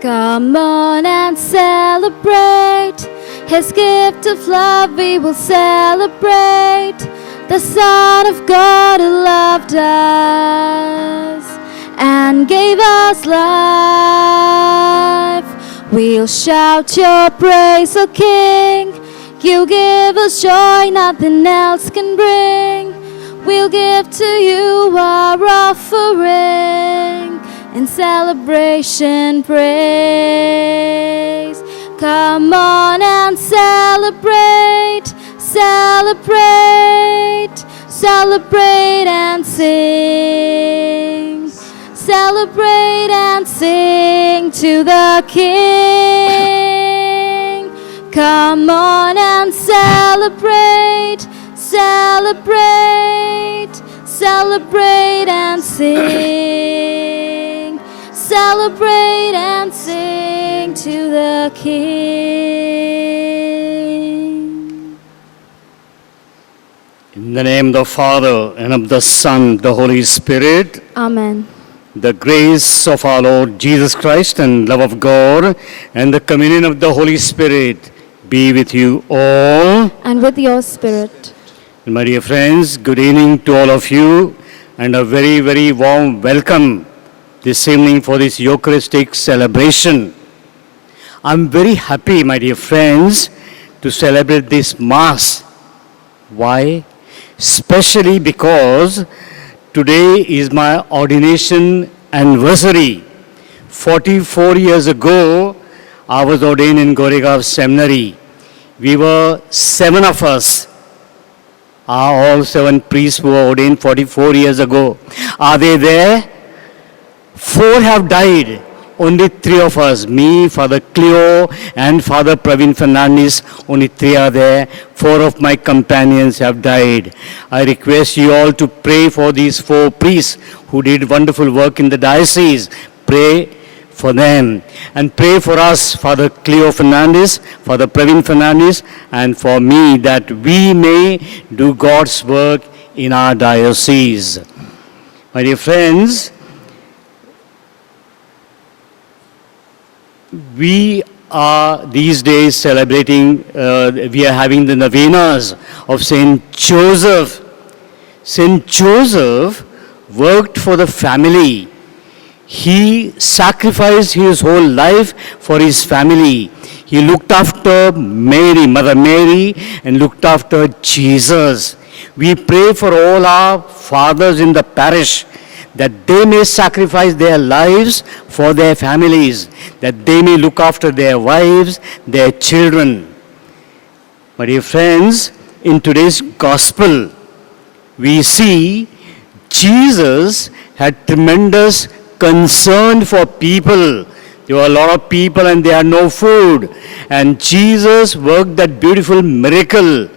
Come on and celebrate His gift of love. We will celebrate the Son of God who loved us and gave us life. We'll shout your praise, O King. You give us joy nothing else can bring. We'll give to you our offering in celebration praise. Come on and celebrate, celebrate, celebrate and sing. Celebrate and sing to the King. Come on and celebrate, celebrate, celebrate and sing. Celebrate and sing to the King. In the name of the Father, and of the Son, the Holy Spirit. Amen. The grace of our Lord Jesus Christ and love of God and the communion of the Holy Spirit be with you all. And with your spirit. And my dear friends, good evening to all of you and a very, very warm welcome this evening for this Eucharistic celebration. I'm very happy, my dear friends, to celebrate this Mass. Why? Especially because today is my ordination anniversary. 44 years ago, I was ordained in Goregaon Seminary. We were 7 of us. All 7 priests who were ordained 44 years ago. Are they there? 4 have died. Only 3 of us, me, Father Cleo, and Father Praveen Fernandez, only 3 are there. 4 of my companions have died. I request you all to pray for these 4 priests who did wonderful work in the diocese. Pray for them. And pray for us, Father Cleo Fernandez, Father Praveen Fernandez, and for me, that we may do God's work in our diocese. My dear friends, we are these days celebrating, we are having the novenas of Saint Joseph. Saint Joseph worked for the family. He sacrificed his whole life for his family. He looked after Mary, Mother Mary, and looked after Jesus. We pray for all our fathers in the parish, that they may sacrifice their lives for their families, that they may look after their wives, their children. My dear friends, in today's gospel, we see Jesus had tremendous concern for people. There were a lot of people and they had no food. And Jesus worked that beautiful miracle.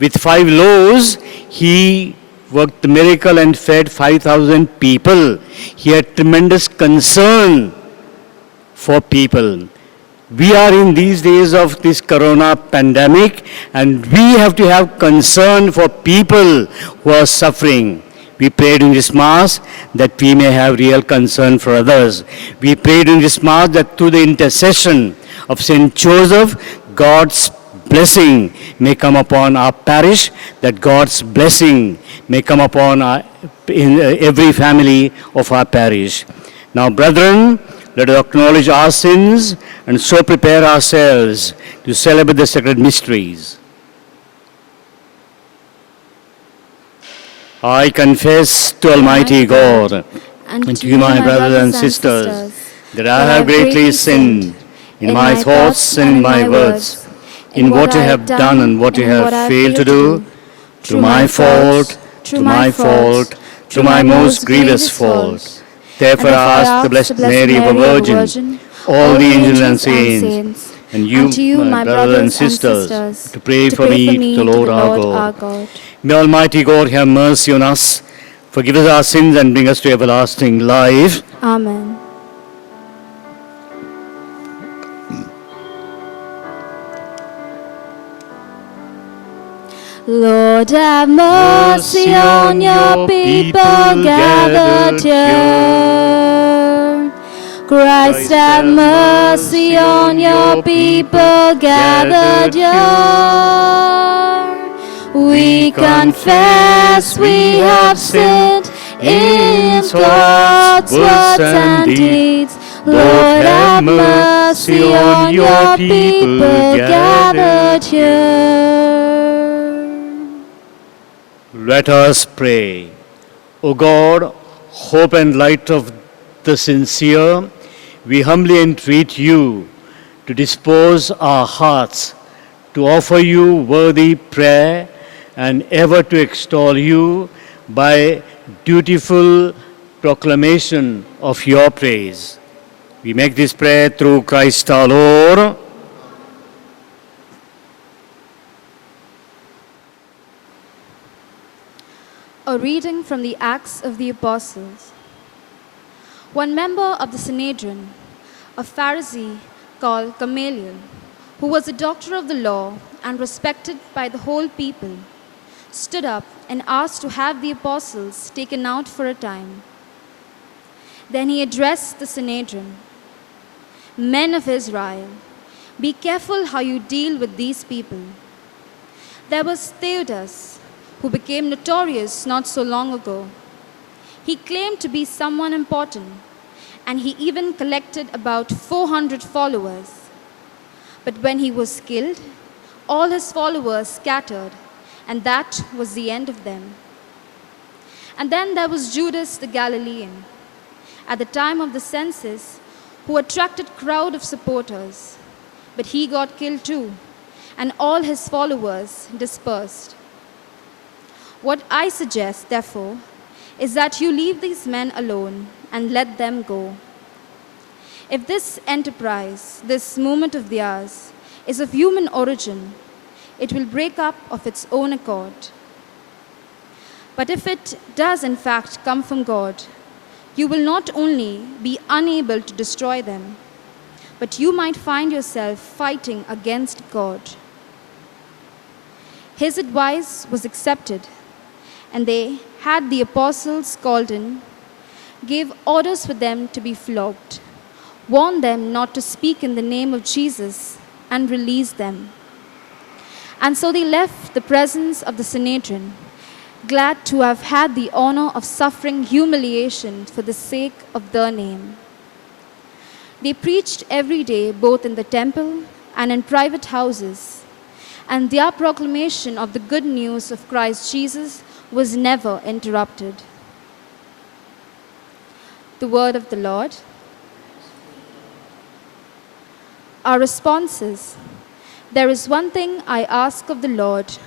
With 5 loaves, he worked the miracle and fed 5,000 people. He had tremendous concern for people. We are in these days of this corona pandemic, and we have to have concern for people who are suffering. We prayed in this Mass that we may have real concern for others. We prayed in this Mass that through the intercession of Saint Joseph, God's blessing may come upon our parish, that God's blessing may come upon every family of our parish. Now, brethren, let us acknowledge our sins and so prepare ourselves to celebrate the sacred mysteries. I confess to Almighty God and to you, my brothers and sisters, that I have greatly sinned in my thoughts and in my words, in what I have done and what I have failed to do, through my fault, through my most grievous fault. Therefore I ask the Blessed Mary, our Virgin, all the angels and saints, and you, my brothers and sisters, to pray for me to the Lord our God. May Almighty God have mercy on us, forgive us our sins, and bring us to everlasting life. Amen. Lord, have mercy on your people gathered here. Christ have mercy on your people gathered here. We confess we have sinned in thoughts, words, and deeds. Lord, have mercy on your people gathered here. Let us pray. O God, hope and light of the sincere, we humbly entreat you to dispose our hearts to offer you worthy prayer and ever to extol you by dutiful proclamation of your praise. We make this prayer through Christ our Lord. A reading from the Acts of the Apostles. One member of the Sanhedrin, a Pharisee called Gamaliel, who was a doctor of the law and respected by the whole people, stood up and asked to have the apostles taken out for a time. Then he addressed the Sanhedrin. Men of Israel, be careful how you deal with these people. There was Theudas, who became notorious not so long ago. He claimed to be someone important, and he even collected about 400 followers. But when he was killed, all his followers scattered, and that was the end of them. And then there was Judas the Galilean, at the time of the census, who attracted a crowd of supporters. But he got killed too, and all his followers dispersed. What I suggest, therefore, is that you leave these men alone and let them go. If this enterprise, this movement of theirs, is of human origin, it will break up of its own accord. But if it does in fact come from God, you will not only be unable to destroy them, but you might find yourself fighting against God. His advice was accepted, and they had the apostles called in, gave orders for them to be flogged, warned them not to speak in the name of Jesus, and released them. And so they left the presence of the Sanhedrin, glad to have had the honor of suffering humiliation for the sake of their name. They preached every day both in the temple and in private houses, and their proclamation of the good news of Christ Jesus was never interrupted. The word of the Lord. Our response is, there is one thing I ask of the Lord,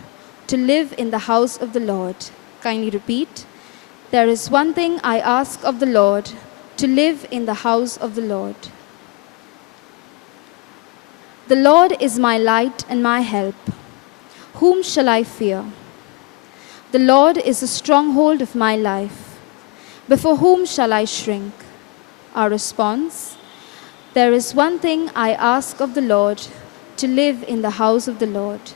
to live in the house of the Lord. Kindly repeat. There is one thing I ask of the Lord, to live in the house of the Lord. The Lord is my light and my help. Whom shall I fear? The Lord is the stronghold of my life. Before whom shall I shrink? Our response, there is one thing I ask of the Lord, to live in the house of the Lord.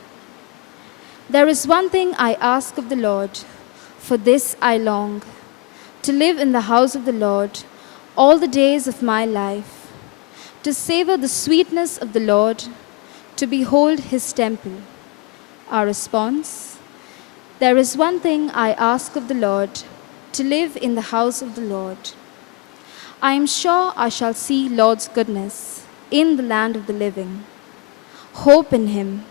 There is one thing I ask of the Lord, for this I long, to live in the house of the Lord all the days of my life, to savor the sweetness of the Lord, to behold his temple. Our response, there is one thing I ask of the Lord, to live in the house of the Lord. I am sure I shall see Lord's goodness in the land of the living. Hope in him.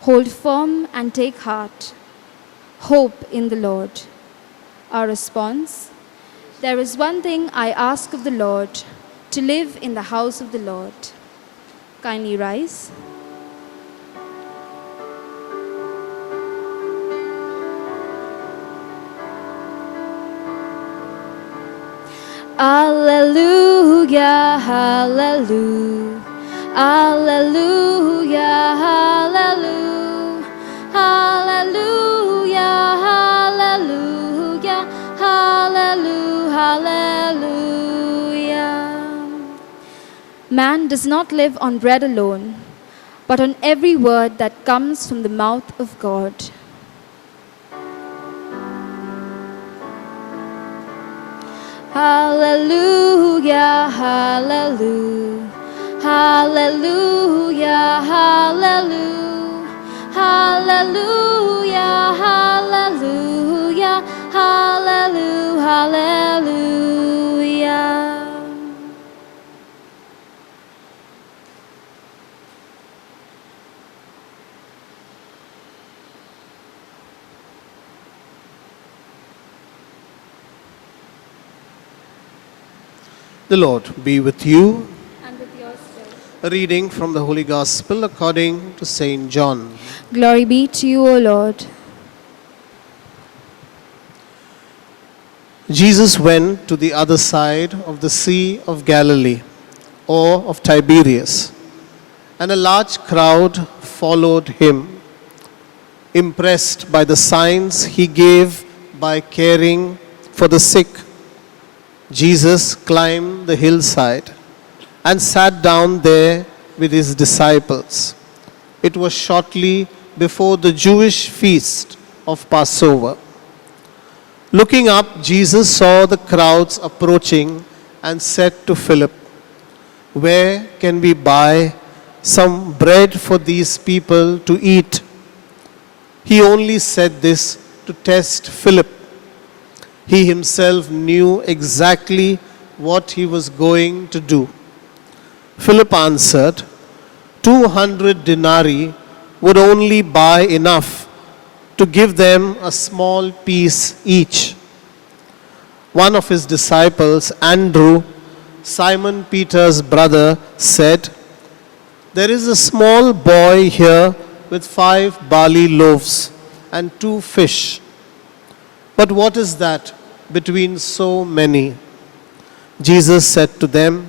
Hold firm and take heart. Hope in the Lord. Our response, there is one thing I ask of the Lord, to live in the house of the Lord. Kindly rise. Alleluia, hallelujah, alleluia, hallelujah, hallelujah, hallelujah, hallelujah, hallelujah. Man does not live on bread alone, but on every word that comes from the mouth of God. Hallelujah, hallelujah, hallelujah, hallelujah, hallelujah, hallelujah, hallelujah, hallelujah. The Lord be with you. And with your spirit. A reading from the Holy Gospel according to St. John. Glory be to you, O Lord. Jesus went to the other side of the Sea of Galilee, or of Tiberias, and a large crowd followed him, impressed by the signs he gave by caring for the sick. Jesus climbed the hillside and sat down there with his disciples. It was shortly before the Jewish feast of Passover. Looking up, Jesus saw the crowds approaching and said to Philip, "Where can we buy some bread for these people to eat?" He only said this to test Philip. He himself knew exactly what he was going to do. Philip answered, 200 denarii would only buy enough to give them a small piece each. One of his disciples, Andrew, Simon Peter's brother, said, "There is a small boy here with 5 barley loaves and 2 fish. But what is that between so many?" Jesus said to them,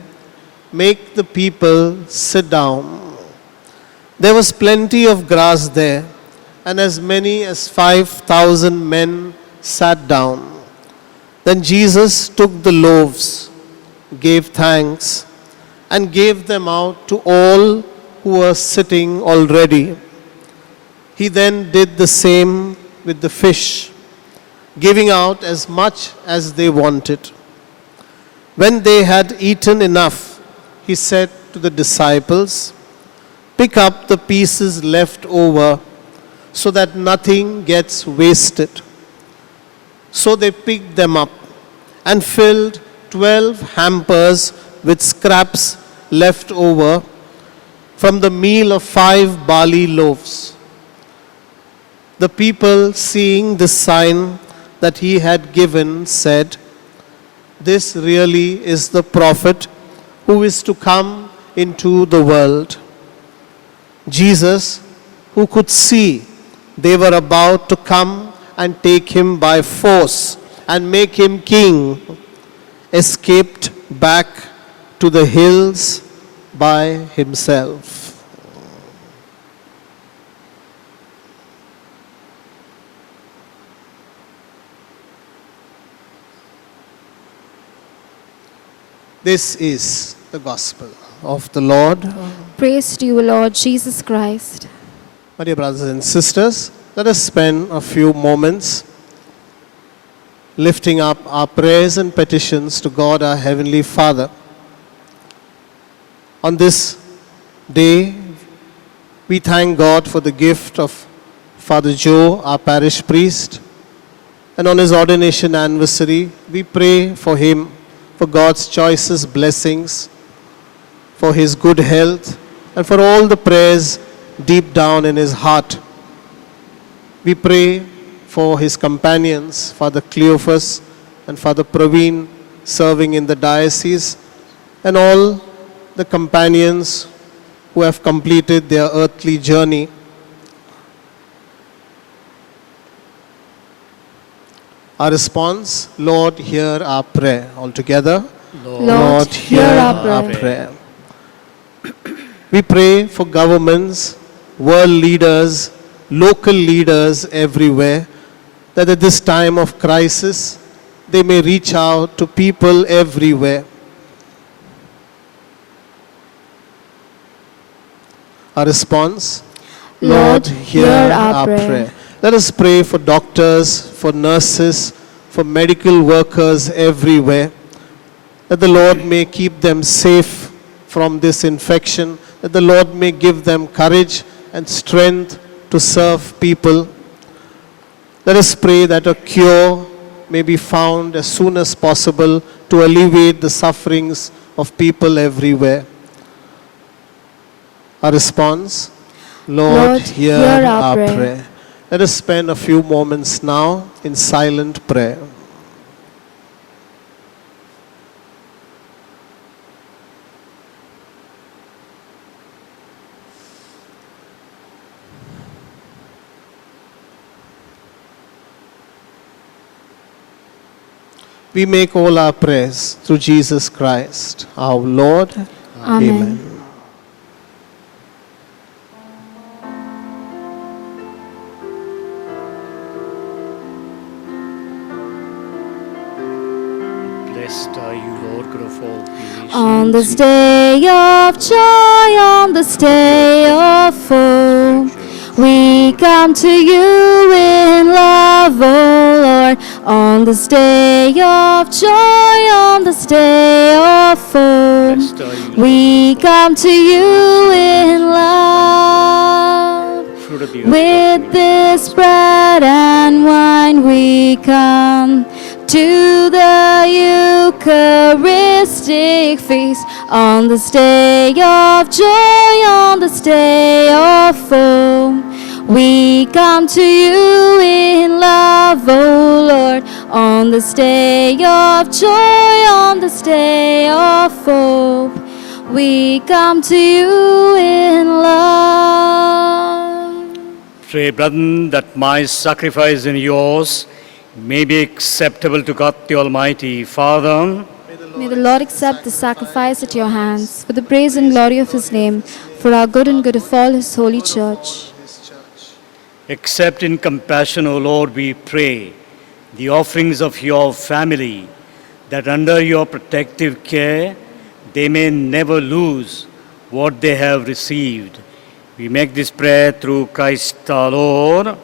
"Make the people sit down." There was plenty of grass there, and as many as 5,000 men sat down. Then Jesus took the loaves, gave thanks, and gave them out to all who were sitting already. He then did the same with the fish, giving out as much as they wanted. When they had eaten enough, he said to the disciples, "Pick up the pieces left over so that nothing gets wasted." So they picked them up and filled 12 hampers with scraps left over from the meal of 5 barley loaves. The people, seeing this sign that he had given, said, "This really is the prophet who is to come into the world." Jesus, who could see they were about to come and take him by force and make him king, escaped back to the hills by himself. This is the gospel of the Lord. Praise to you, Lord Jesus Christ. My dear brothers and sisters, let us spend a few moments lifting up our prayers and petitions to God, our Heavenly Father. On this day, we thank God for the gift of Father Joe, our parish priest, and on his ordination anniversary, we pray for him, for God's choicest blessings, for his good health, and for all the prayers deep down in his heart. We pray for his companions, Father Cleophas and Father Praveen, serving in the diocese, and all the companions who have completed their earthly journey. Our response, Lord, hear our prayer. All together. Lord, hear our prayer. We pray for governments, world leaders, local leaders everywhere, that at this time of crisis, they may reach out to people everywhere. Our response, Lord, hear our prayer. Let us pray for doctors, for nurses, for medical workers everywhere, that the Lord may keep them safe from this infection, that the Lord may give them courage and strength to serve people. Let us pray that a cure may be found as soon as possible to alleviate the sufferings of people everywhere. Our response, Lord, hear our prayer. Let us spend a few moments now in silent prayer. We make all our prayers through Jesus Christ, our Lord. Amen. Blessed are you, Lord, God of all creation. On this day of joy, on this day of hope, we come to you in love, O Lord. On this day of joy, on this day of hope, Blessed are you, Lord, we come to you in love. fruit of the earth. With this bread and wine we come to the Eucharistic feast. On this day of joy, on this day of hope, we come to you in love, O Lord. On this day of joy, on this day of hope, we come to you in love. Pray, brethren, that my sacrifice and yours may be acceptable to God the Almighty Father. May the Lord accept the sacrifice at your hands for the praise and glory of his name, for our good and good of all his holy church. Accept in compassion, O Lord, we pray, the offerings of your family, that under your protective care they may never lose what they have received. We make this prayer through Christ our Lord.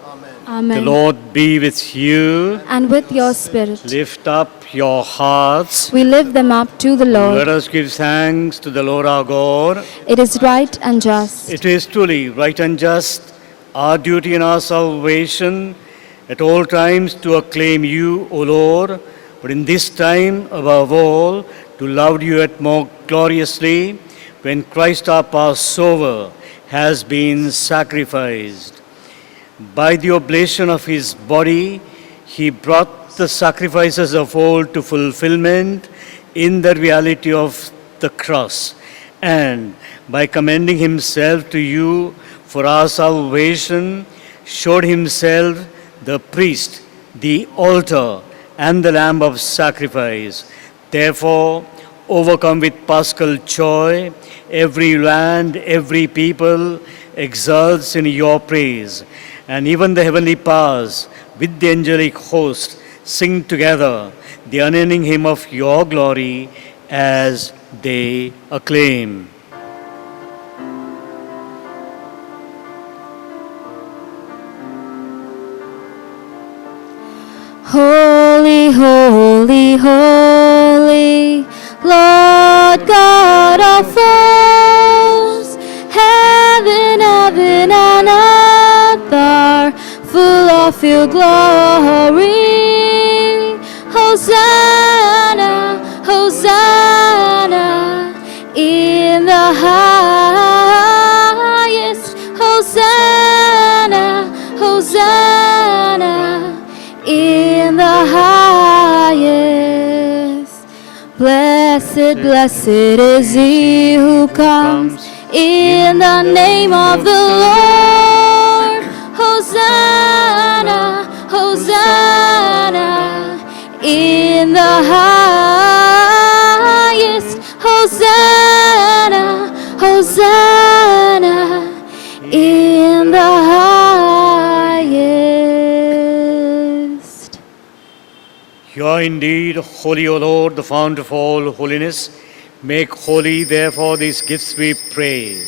Amen. The Lord be with you. And with your spirit, Lift up your hearts. we lift them up to the Let Lord. us give thanks to the Lord our God. It is right and just. It is truly right and just, our duty and our salvation, at all times to acclaim you, O Lord, but in this time, above all, to love you yet more gloriously, when Christ our Passover has been sacrificed. By the oblation of his body, he brought the sacrifices of old to fulfillment in the reality of the cross, and by commending himself to you for our salvation, showed himself the priest, the altar, and the lamb of sacrifice. Therefore, overcome with paschal joy, every land, every people exults in your praise, and even the heavenly powers with the angelic host sing together the unending hymn of your glory as they acclaim. Holy, holy, holy, Lord God of hosts, heaven, heaven and earth are full of your glory. Hosanna, Hosanna, in the highest. Hosanna, Hosanna, in the highest. Blessed, blessed is he who comes in the name of the Lord. Hosanna, Hosanna, in the highest. Hosanna, Hosanna, in the highest. You are indeed holy, O Lord, the fount of all holiness. Make holy, therefore, these gifts, we pray,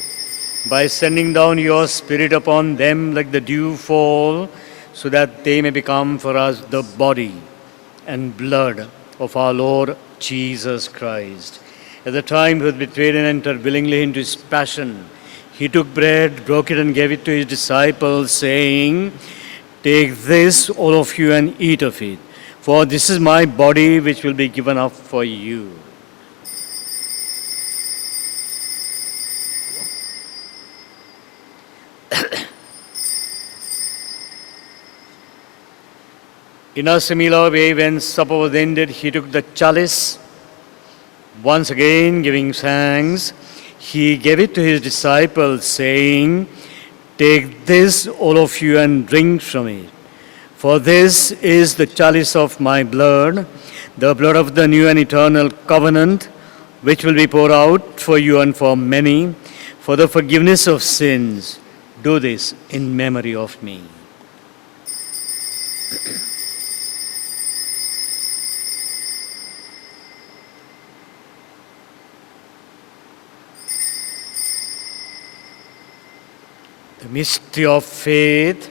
by sending down your Spirit upon them like the dew fall, so that they may become for us the body and blood of our Lord Jesus Christ. At the time he was betrayed and entered willingly into his passion, he took bread, broke it, and gave it to his disciples, saying, "Take this, all of you, and eat of it, for this is my body which will be given up for you." In a similar way, when supper was ended, he took the chalice. Once again, giving thanks, he gave it to his disciples, saying, "Take this, all of you, and drink from it. For this is the chalice of my blood, the blood of the new and eternal covenant, which will be poured out for you and for many, for the forgiveness of sins. Do this in memory of me." The mystery of faith.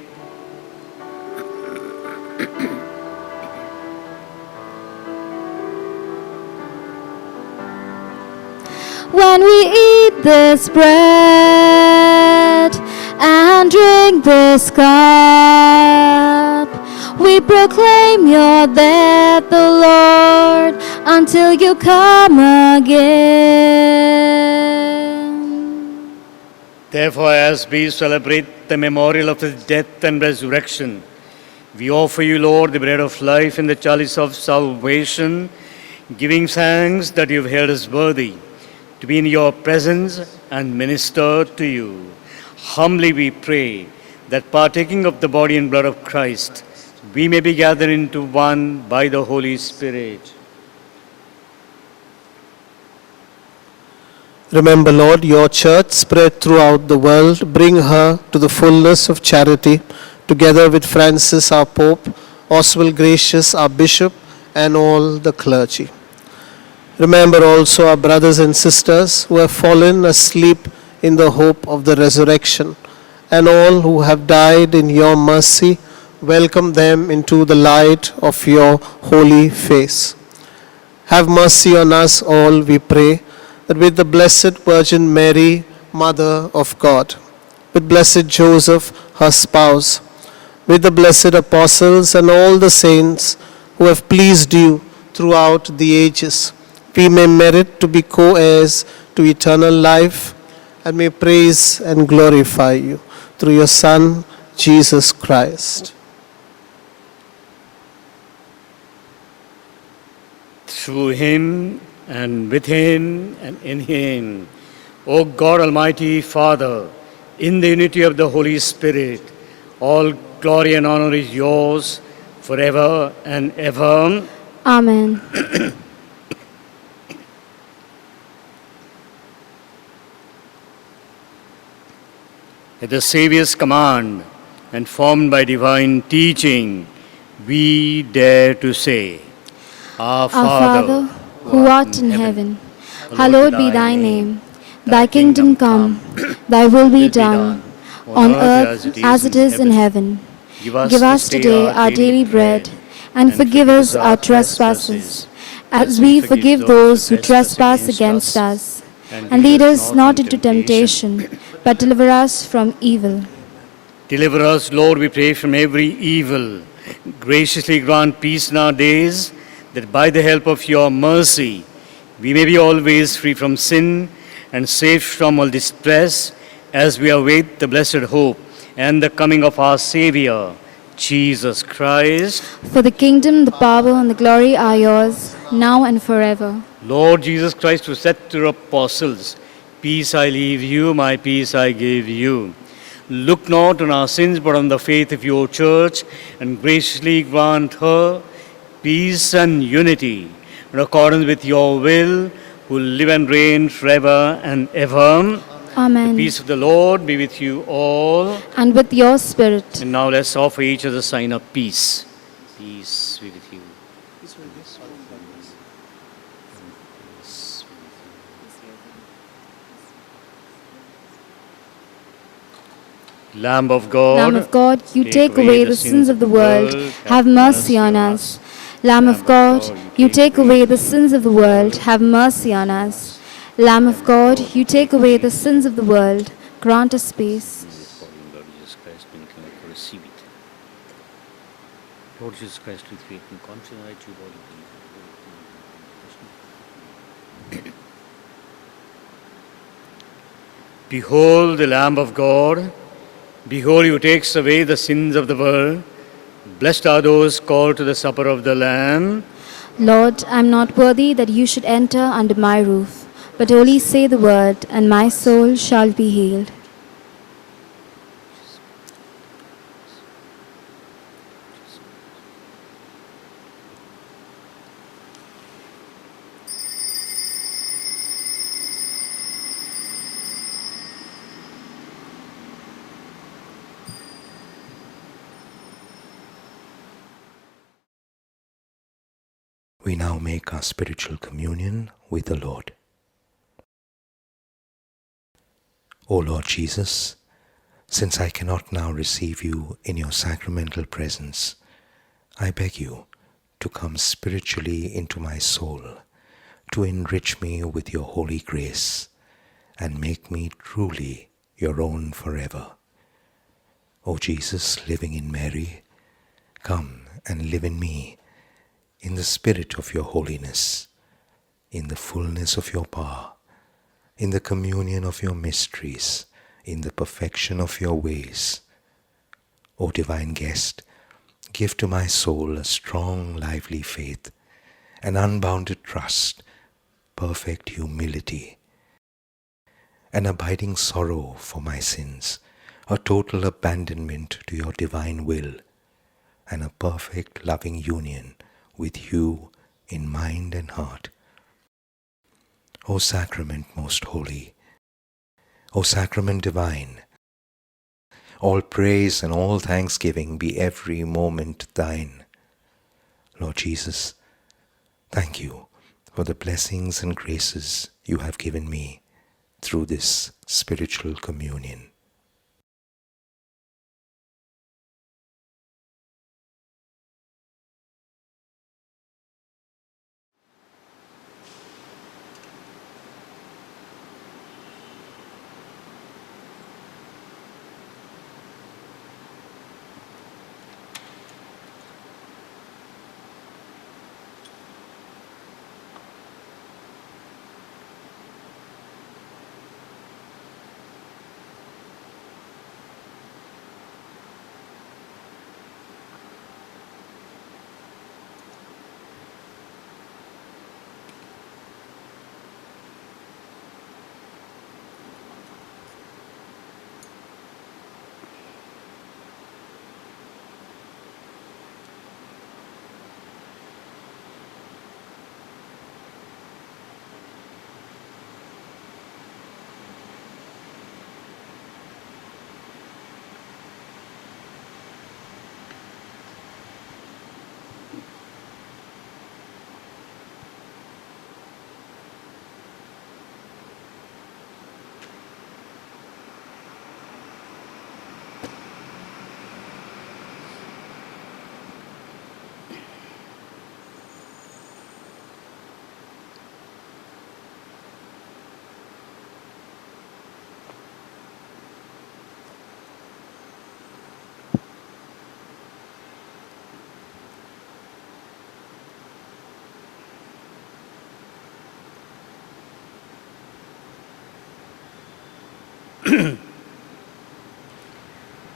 When we eat this bread and drink this cup, we proclaim your death, O Lord, until you come again. Therefore, as we celebrate the memorial of his death and resurrection, we offer you, Lord, the bread of life and the chalice of salvation, giving thanks that you have held us worthy to be in your presence and minister to you. Humbly we pray that partaking of the body and blood of Christ, we may be gathered into one by the Holy Spirit. Remember, Lord, your church spread throughout the world. Bring her to the fullness of charity, together with Francis, our Pope, Oswald Gracious, our Bishop, and all the clergy. Remember also our brothers and sisters who have fallen asleep in the hope of the resurrection, and all who have died in your mercy. Welcome them into the light of your holy face. Have mercy on us all, we pray, that with the Blessed Virgin Mary, Mother of God, with Blessed Joseph, her spouse, with the blessed apostles and all the saints who have pleased you throughout the ages, we may merit to be co-heirs to eternal life and may praise and glorify you through your Son, Jesus Christ. Through him and with him and in him, O God Almighty Father, in the unity of the Holy Spirit, all glory and honor is yours forever and ever. Amen. At the Saviour's command and formed by divine teaching, we dare to say, Our Father, who art in heaven, hallowed be thy name. Thy kingdom come, thy will be done, on earth as it is in heaven. Give us today our daily bread, and forgive us our trespasses, as we forgive those who trespass against us. And lead us not into temptation, but deliver us from evil. Deliver us, Lord, we pray, from every evil. Graciously grant peace in our days, that by the help of your mercy, we may be always free from sin and safe from all distress, as we await the blessed hope and the coming of our Savior, Jesus Christ. For the kingdom, the power, and the glory are yours, now and forever. Lord Jesus Christ, who said to your apostles, Peace I leave you, my peace I give you. Look not on our sins, but on the faith of your church, and graciously grant her peace and unity, in accordance with your will, who live and reign forever and ever. Amen. The peace of the Lord be with you all. And with your spirit. And now let's offer each other a sign of peace. Peace be with you. Lamb of God, Lamb of God, you take away the sins of the world. Have mercy on us. Lamb of God, you take away the sins of the world, have mercy on us. Lamb of God, you take away the sins of the world, grant us peace. Lord Jesus Christ, bring to receive it. Lord Jesus Christ, with faith and confidence, I to body. Behold the Lamb of God. Behold, who takes away the sins of the world. Blessed are those called to the supper of the Lamb. Lord, I am not worthy that you should enter under my roof, but only say the word, and my soul shall be healed. We now make our spiritual communion with the Lord. O Lord Jesus, since I cannot now receive you in your sacramental presence, I beg you to come spiritually into my soul, to enrich me with your holy grace, and make me truly your own forever. O Jesus, living in Mary, come and live in me, in the spirit of your holiness, in the fullness of your power, in the communion of your mysteries, in the perfection of your ways. O divine guest, give to my soul a strong, lively faith, an unbounded trust, perfect humility, an abiding sorrow for my sins, a total abandonment to your divine will, and a perfect loving union with you in mind and heart. O Sacrament most holy, O Sacrament divine, all praise and all thanksgiving be every moment thine. Lord Jesus, thank you for the blessings and graces you have given me through this spiritual communion.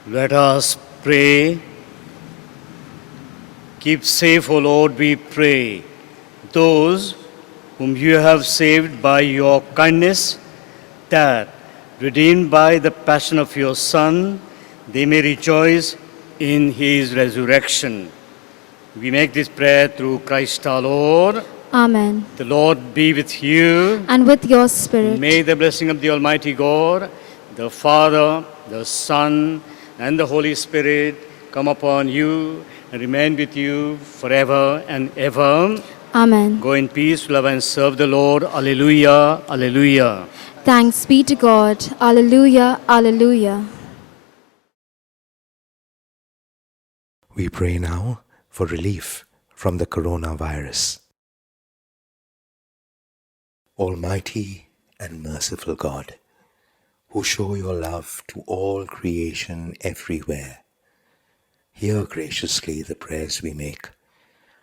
Let us pray. Keep safe, O Lord, we pray, those whom you have saved by your kindness, that, redeemed by the passion of your Son, they may rejoice in his resurrection. We make this prayer through Christ our Lord. Amen. The Lord be with you. And with your spirit. May the blessing of the Almighty God, the Father, the Son, and the Holy Spirit come upon you and remain with you forever and ever. Amen. Go in peace, love and serve the Lord. Alleluia, alleluia. Thanks be to God. Alleluia, alleluia. We pray now for relief from the coronavirus. Almighty and merciful God, who show your love to all creation everywhere, hear graciously the prayers we make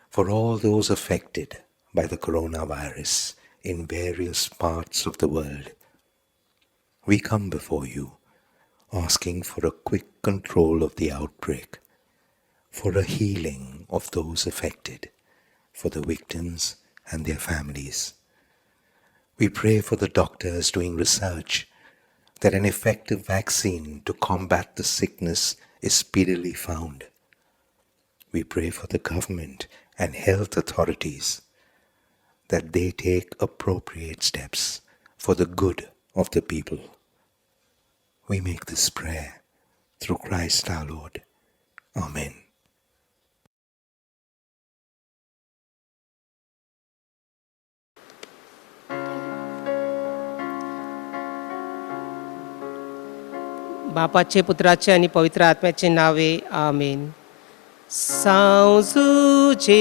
for all those affected by the coronavirus in various parts of the world. We come before you, asking for a quick control of the outbreak, for a healing of those affected, for the victims and their families. We pray for the doctors doing research that an effective vaccine to combat the sickness is speedily found. We pray for the government and health authorities that they take appropriate steps for the good of the people. We make this prayer through Christ our Lord. Amen. बापाचे, पुत्राचे आणि पवित्र आत्म्याचे नावे. आमेन. सांजूचे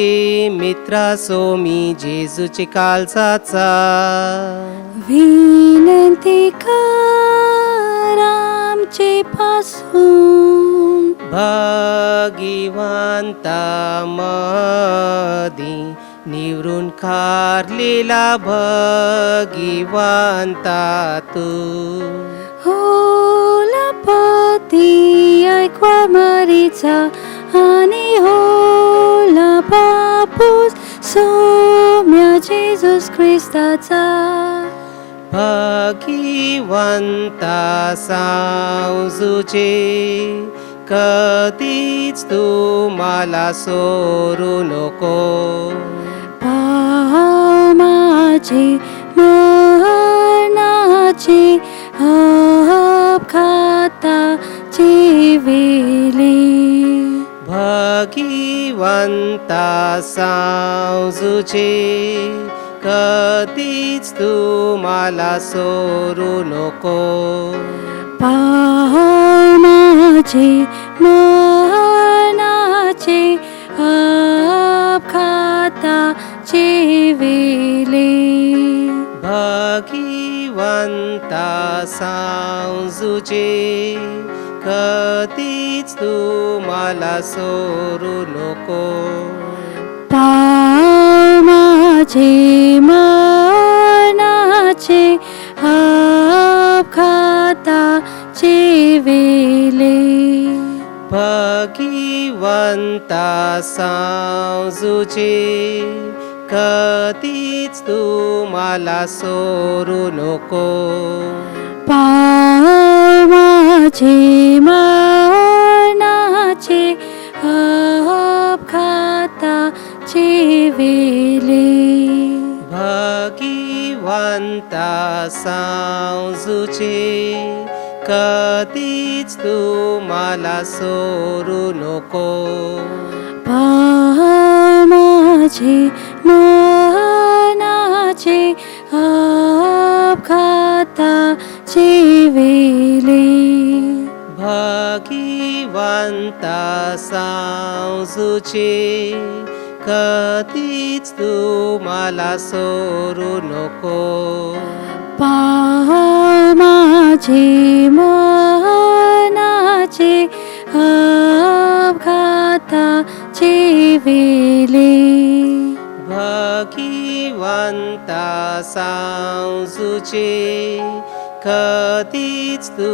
मित्रा सोमी जेजूचे कालचाचा विनंती कर आमचे पासून भाग्यवंता मदी निवरून खारलेला भाग्यवंता तू. पती ऐकवा मरीचा आणि होला बापूस सौम्य जेजूस ख्रिस्ताचा. भाग्यवंता सांजूचे कधीच तू मला सोडू नको. पाव माझे मरणाचे अपघाताचे वेळी. भाग्यवंता सांजूचे कधीच तू मला सोडू नको. पाव माझे मरणाचे अपघाताचे वेळी. भाग्यवंता सांजूचे कधीच तू मला सोडू नको. पाव माझे मरणाचे अपघाताचे वेळी. भाग्यवंता सांजूचे कधीच तू मला सोडू नको. पाव माझे मरणाचे अपघाताचे वेळी. भाग्यवंता सांजूचे कधीच तू मला सोडू नको. पाव माझे मरणाचे अपघाताचे वेळी. भाग्यवंता सांजूचे कधीच तू मला सोडू नको. पाव माझे मरणाचे अपघाताचे वेळी. भाग्यवंता सांजूचे कधीच तू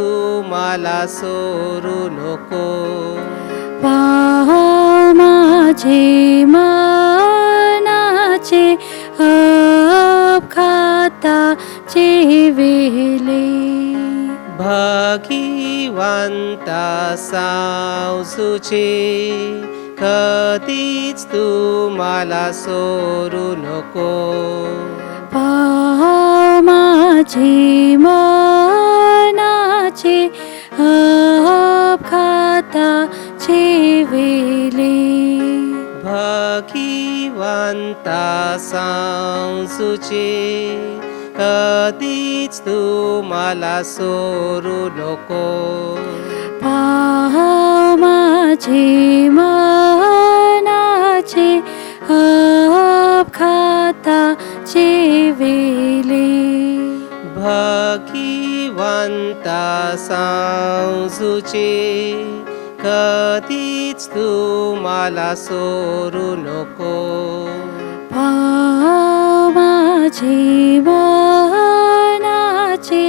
मला सोडू नको. पाव माझे मरणाचे अपघाताचे वेळी. भाग्यवंता सांजूचे कधीच तू मला सोडू नको. पाव माझे मरणाचे अपघाताचे वेळी. भाग्यवंता सांजूचे कधीच तू मला सोडू नको. पाव माझे मरणाचे मला सोडू नको. पाव माझे मनाचे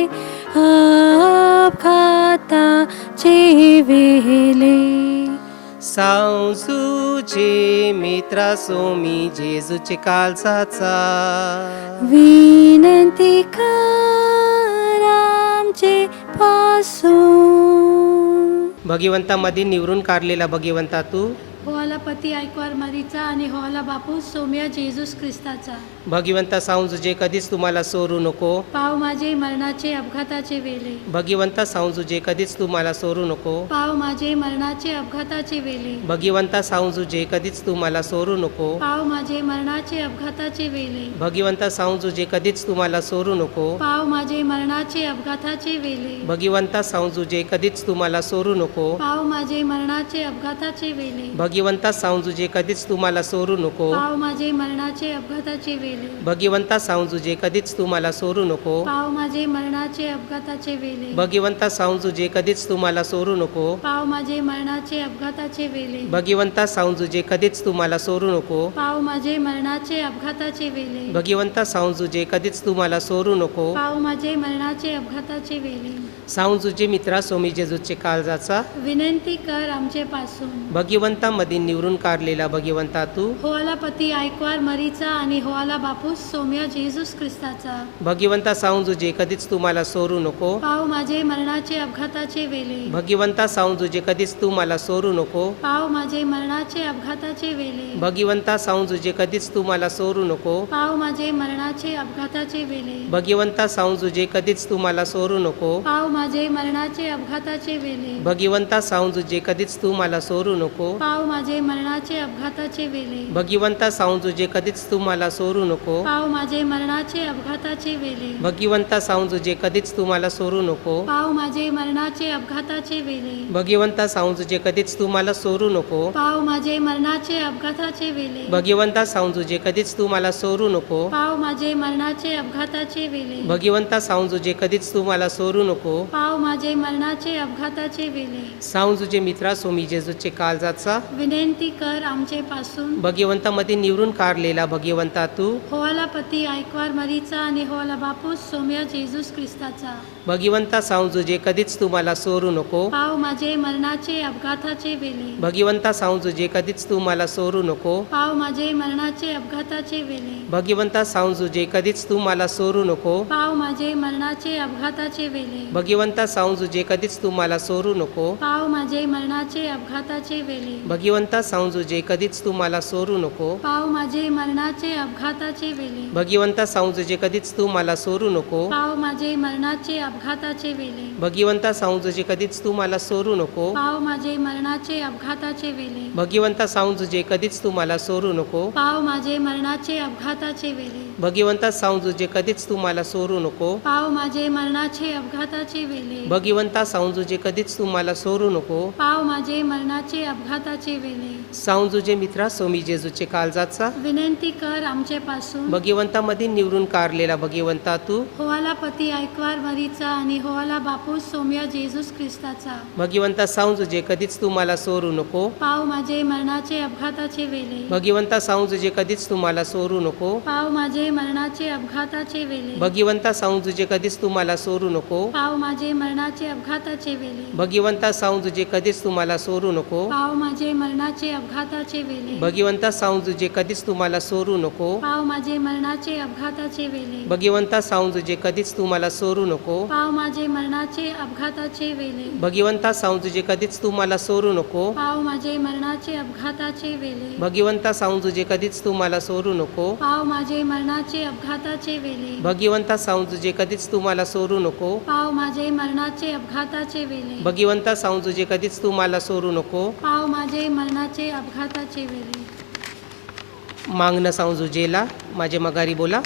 अपघाताचे वेले. सांजुचे मित्रा सोमी जेजूचे काळजाचा. विनंती कर आमचे पासून. भगवंतामध्ये निवरून काढलेला भगवंता तू. होवाला पती ऐकवार मरीचा आणि होवाला बापू सोम्या जेजूस ख्रिस्ताचा. भगवंता सांजुजे कधीच तुम्हाला सोडू नको. पाव माझे मरणाचे अपघाताचे वेले. भगवंता सांजुजे कधीच तुम्हाला सोडू नको. पाव माझे मरणाचे अपघाताचे वेले. भगवंता सांजुजे कधीच तुम्हाला सोडू नको. पाव माझे मरणाचे अपघाताचे वेले. भगवंता सांजुजे कधीच तुम्हाला सोडू नको. पाव माझे मरणाचे अपघाताचे वेले. भगवंता सांजुजे कधीच तुम्हाला सोडू नको. पाव माझे मरणाचे अपघाताचे वेले. भगवंता सांजुजे कधीच तुम्हाला सोडू नको. पाव माझे मरणाचे अपघाताचे वेले. भगवंता सांजुजे कधीच तुम्हाला सोडू नको. पाव माझे मरणाचे अपघाताचे वेले. भगवंता सांजुजे कधीच तुम्हाला सोडू नको. पाव माझे मरणाचे अपघाताचे वेले. भगवंता सांजुजे कधीच तुम्हाला सोडू नको. पाव माझे मरणाचे अपघाताचे वेले. भगवंता सांजुजे कधीच तुम्हाला सोडू नको. पाव माझे मरणाचे अपघाताचे वेले. सांजुजे मित्रा सोमी जेजूचे काळजाचा. विनंती कर आमचे पासून. भगवंतामध्ये निवरून काढलेला भगवंता तू. होवाला पती ऐकवार मरीचा आणि होवाला बापूस सोम्या जेजूस ख्रिस्ताचा. भगवंता सांजुजे कधीच तुम्हाला सोडू नको. पाव माझे मरणाचे अपघाताचे वेले. भगवंता सांजुजे कधीच तुम्हाला सोडू नको. पाव माझे मरणाचे अपघाताचे वेले. भगवंता सांजुजे कधीच तुम्हाला सोडू नको. पाव माझे मरणाचे अपघाताचे वेले. भगवंता सांजुजे कधीच तुम्हाला सोडू नको. पाव माझे मरणाचे अपघाताचे वेले. भगवंता सांजुजे कधीच तुम्हाला सोडू नको. पाव माझे मरणाचे अपघाताचे वेले. भगवंता सांजुजे कधीच तुम्हाला सोडू नको. पाव माझे मरणाचे अपघाताचे वेले. भगवंता सांजुजे कधीच तुम्हाला सोडू नको. पाव माझे मरणाचे अपघाताचे वेले. भगवंता सांजुजे कधीच तुम्हाला सोडू नको. पाव माझे मरणाचे अपघाताचे वेले. भगवंता सांजुजे कधीच तुम्हाला सोडू नको. पाव माझे मरणाचे अपघाताचे वेले. भगवंता सांजुजे कधीच तुम्हाला सोडू नको. पाव माझे मरणाचे अपघाताचे वेले. सांजुजे मित्रा सोमी जेजूचे काळजाचा. विनंती कर आमचे पासून. भगवंतामध्ये निवरून काढलेला भगवंता तू. होवाला पती ऐकवार मरीचा आणि होवाला बापूस सोम्या जेजूस ख्रिस्ताचा. भगवंता सांजुजे कधीच तुम्हाला सोडू नको. पाव माझे मरणाचे अपघाताचे वेले. भगवंता सांजुजे कधीच तुम्हाला सोडू नको. पाव माझे मरणाचे अपघाताचे वेले. भगवंता सांजुजे कधीच तुम्हाला सोडू नको. पाव माझे मरणाचे अपघाताचे वेले. भगवंता सांजुजे कधीच तुम्हाला सोडू नको. पाव माझे मरणाचे अपघाताचे वेले. भगवंता सांजुजे कधीच तुम्हाला सोडू नको. पाव माझे मरणाचे अपघाताचे वेले. भगवंता सांजुजे कधीच तुम्हाला सोडू नको. पाव माझे मरणाचे अपघाताचे वेले. भगवंता सांजुजे कधीच तुम्हाला सोडू नको. पाव माझे मरणाचे अपघाताचे वेले. भगवंता सांजुजे कधीच तुम्हाला सोडू नको. पाव माझे मरणाचे अपघाताचे वेले. भगवंता सांजुजे कधीच तुम्हाला सोडू नको. पाव माझे मरणाचे अपघाताचे वेले. भगवंता सांजुजे कधीच तुम्हाला सोडू नको. पाव माझे मरणाचे अपघाताचे वेले. सांजुजे मित्रा सोमी जेजूचे काळजाचा. विनंती कर आमचे पासून. भगवंतामध्ये निवरून काढलेला भगवंता तू. होवाला पती ऐकवार मरीचा आणि होवाला बापूस सोम्या जेजूस ख्रिस्ताचा. भगवंता सांजुजे कधीच तुम्हाला सोडू नको. पाव माझे मरणाचे अपघाताचे वेले. भगवंता सांजुजे कधीच तुम्हाला सोडू नको. पाव माझे मरणाचे अपघाताचे वेले. भगवंता सांजुजे कधीच तुम्हाला सोडू नको. पाव माझे मरणाचे अपघाताचे वेले. भगवंता सांजुजे कधीच तुम्हाला सोडू नको. पाव माझे मरणाचे अपघाताचे वेले. भगवंता सांजुजे कधीच तुम्हाला सोडू नको. पाव माझे मरणाचे अपघाताचे वेले. भगवंता सांजुजे कधीच तुम्हाला सोडू नको. पाव माझे मरणाचे अपघाताचे वेले. भगवंता सांजुजे कधीच तुम्हाला सोडू नको. पाव माझे मरणाचे अपघाताचे वेले. भगवंता सांजुजे कधीच तुम्हाला सोडू नको. पाव माझे मरणाचे अपघाताचे वेले. भगवंता सांजुजे कधीच तुम्हाला सोडू नको. पाव माझे मरणाचे अपघाताचे वेले. भगवंता सांजुजे कधीच तुम्हाला सोडू नको. पाव माझे मरणाचे अपघाताचे वेले. मागणं सांजुजेला माझे मगारी बोला.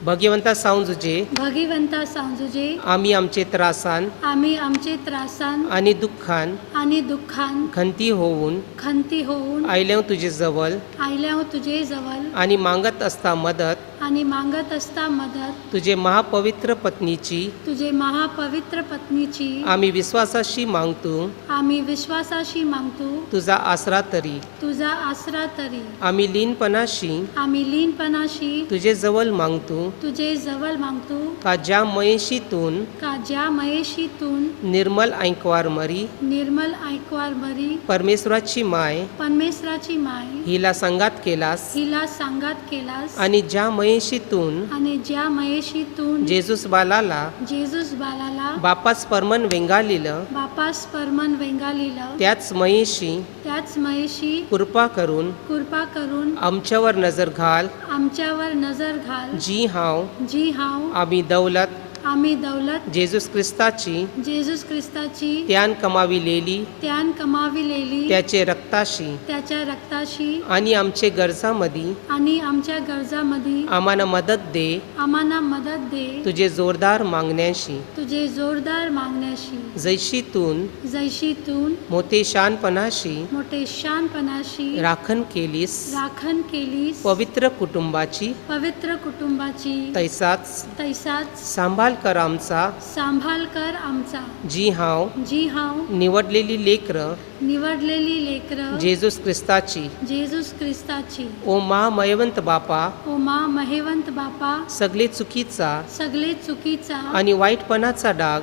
भगवंता सांजुजे भगवंता सांजुजे आम्ही आमचे त्रासान आम्ही आमचे त्रासान आणि दुःखान आणि दुःखान खंती होऊन खंती होऊन आयल्या तुझे जवळ आयल्या तुझे जवळ आणि मागत असता मदत आणि मागत असता मदत तुझे महापवित्र पत्नीची तुझे महापवित्र पत्नीची आम्ही विश्वासाशी मागतो आम्ही विश्वासाशी मागतो तुझा आसरा तरी तुझा आसरा तरी आम्ही लीनपणाशी आम्ही लीनपणाशी तुझे जवळ मागतो तुझे जवळ मागतो का ज्या मयेशीतून का ज्या मयेशीतून निर्मल ऐकवार मरी निर्मल ऐकवार बरी परमेश्वराची माय परमेश्वराची माय हिला संगात केलास हिला सांगात केलास आणि ज्या मयेशीतून आणि ज्या मयेशीतून जेजूस बालाला जेजूस बालाला बापास परमन वेंगालिलं बापास परमन वेंगालिलं त्याच मयेशी त्याच मयेशी कृपा करून आमच्यावर नजर घाल आमच्यावर नजर घाल जी हांव जी हांव आम्ही दौलत जेजूस ख्रिस्ताची जेजूस ख्रिस्ताची त्यान कमाविलेली कमाविलेली त्याचे रक्ताशी त्याच्या रक्ताशी आणि आमचे गरजामध्ये आणि आमच्या गरजामध्ये आम्हाला मदत दे आम्हाला मदत दे तुझे जोरदार मागण्याशी तुझे जोरदार मागण्याशी जैशीतून मोठे शानपणाशी मोठे शानपणाशी राखण केलीस पवित्र कुटुंबाची तैसाच सांभाळ कर आमचा जी हांव निवडलेली लेकर जेजूस ख्रिस्ताची ओ महामयवंत बापा सगळे चुकीचा आणि वाईटपणाचा डाग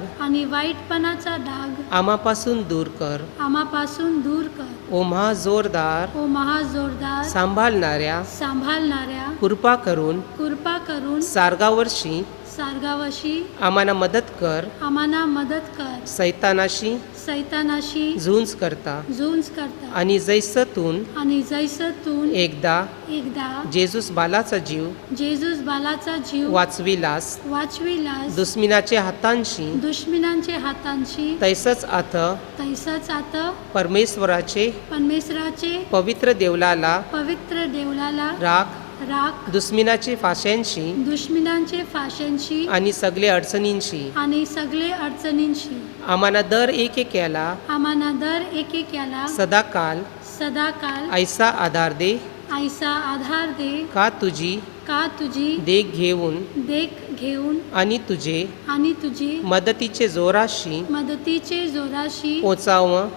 आम्हापासून दूर कर ओ महाजोरदार सांभाळणाऱ्या कृपा करून सारगावर्षी आम्हाला मदत कर सैतानाशी झुंज करता आणि जैसतून एकदा जेजूस बालाचा जीव वाचविलास दुश्मनाचे हातांशी तैसच आता परमेश्वराचे पवित्र देवलाला राख दुश्मनाचे फाश्यांशी आणि सगळे अडचणींशी आम्हाला दर एकेक्याला सदाकाल ऐसा आधार दे का तुझी देख घेऊन आणि तुझे मदतीचे जोराशी पोचावं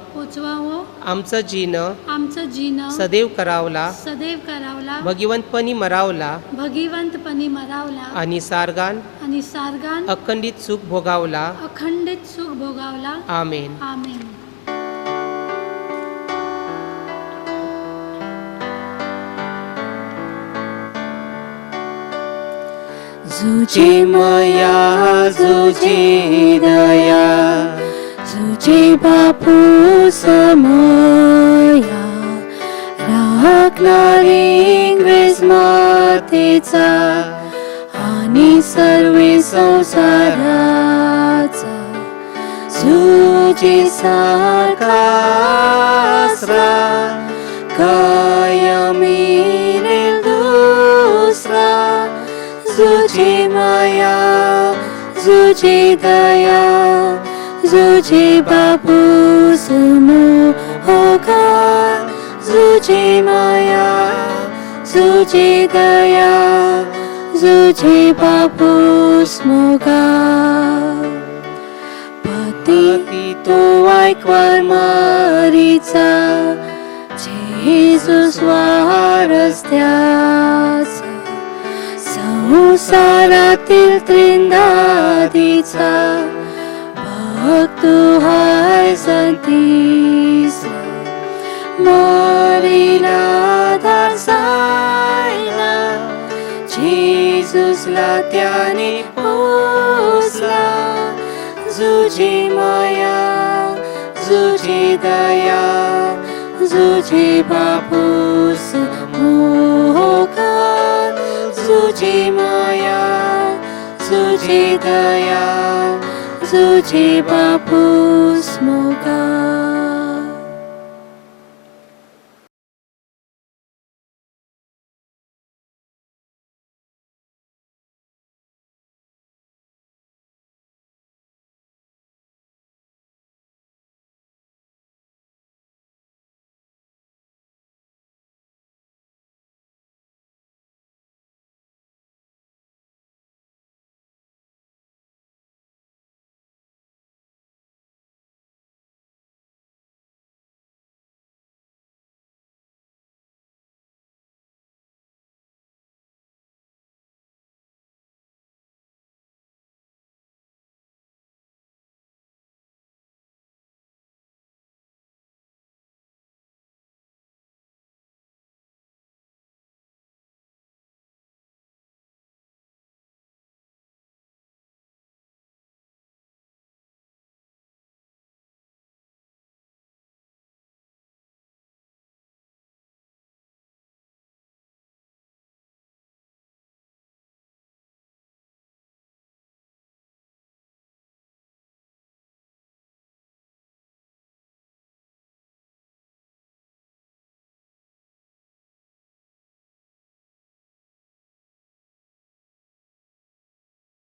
आमचं जीनं सदैव करावला भगवंतपणी मरावला आणि सारगान अखंडित सुख भोगावला आमेन तुझे माया तुझे दया तुझे बापू समया राखणारे इंग्रज मातेचा आणि सर्वे संसाराचा तुझे सारखा आसरा कायमी मिळेल दुसरा तुझे माया तुझे दया तुझे बापू समोगा तुझे माया तुझे दया तुझे बापू समोगा पती तो ऐकवार मारीचा जेजूस वारस्त्याचा संसारातील त्रिंदादीचा भक्त हाय संतीस मरीला धारसायला जेजूसला त्याने पोसला तुझे माया तुझे दया तुझे बापूस मोगा तुझे माया तुझे दया तुझे